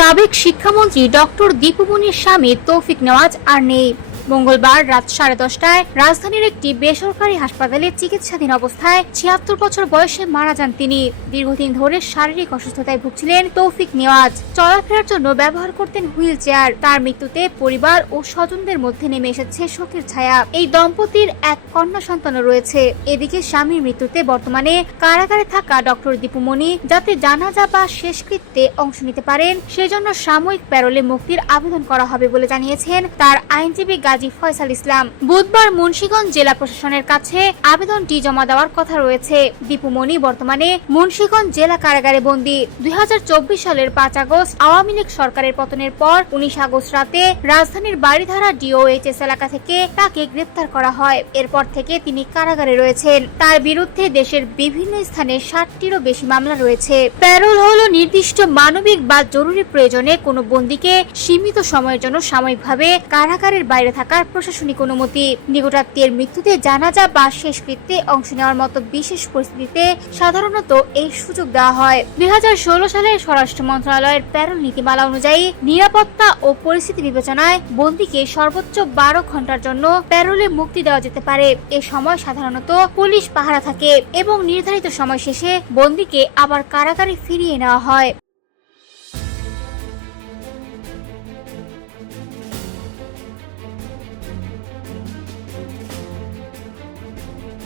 সাবেক শিক্ষামন্ত্রী ডক্টর দীপুমনির স্বামী তৌফিক নেওয়াজ আর নেই। মঙ্গলবার রাত 10:30টায় রাজধানীর একটি বেসরকারি হাসপাতালে চিকিৎসাধীন অবস্থায় ৭৬ বছর বয়সে মারা যান তিনি। দীর্ঘদিন ধরে শারীরিক অসুস্থতায় ভুগছিলেন তৌফিক নেওয়াজ। চলাফেরার জন্য ব্যবহার করতেন হুইল চেয়ার। তার মৃত্যুতে পরিবার ও স্বজনদের মধ্যে নেমে এসেছে শোকের ছায়া। এই দম্পতির এক কন্যা সন্তানও রয়েছে। এদিকে স্বামীর মৃত্যুতে বর্তমানে কারাগারে থাকা ডক্টর দীপুমনি যাতে জানাজা বা শেষকৃত্যে অংশ নিতে পারেন সেজন্য সাময়িক প্যারোলে মুক্তির আবেদন করা হবে বলে জানিয়েছেন তার আইনজীবী গাজী ফয়সাল ইসলাম। বুধবার মুন্সিগঞ্জ জেলা প্রশাসনের কাছে আবেদনটি জমা দেওয়ার কথা রয়েছে। দীপুমনি বর্তমানে মুন্সিগঞ্জ জেলা কারাগারে বন্দী। ২০২৪ সালের ৫ আগস্ট আওয়ামী লীগ সরকারের পতনের পর ১৯ আগস্ট রাতে রাজধানীর বাড়িধারা ডিওএইচএস এলাকা থেকে তাকে গ্রেপ্তার করা হয়। এরপর থেকে তিনি কারাগারে রয়েছেন। তার বিরুদ্ধে দেশের বিভিন্ন স্থানে ৬০টিরও বেশি মামলা রয়েছে। প্যারোল হলো নির্দিষ্ট মানবিক বা জরুরি প্রয়োজনে কোনো বন্দীকে সীমিত সময়ের জন্য সাময়িকভাবে কারাগারের বাইরে থাকার প্রশাসনিক অনুমতি। নিকটাত্মীয়ের মৃত্যুতে জানাজা বা শেষকৃত্যে অংশ নেওয়ার মতো বিশেষ পরিস্থিতিতে সাধারণত এই সুযোগ দেওয়া হয়। ২০১৬ সালে স্বরাষ্ট্র মন্ত্রণালয়ের প্যারোল নীতিমালা অনুযায়ী নিরাপত্তা ও পরিস্থিতি বিবেচনায় বন্দীকে সর্বোচ্চ ১২ ঘন্টার জন্য প্যারোলে মুক্তি দেওয়া যেতে পারে। এ সময় সাধারণত পুলিশ পাহারা থাকে এবং নির্ধারিত সময় শেষে বন্দীকে আবার কারাগারে ফিরিয়ে নেওয়া হয়।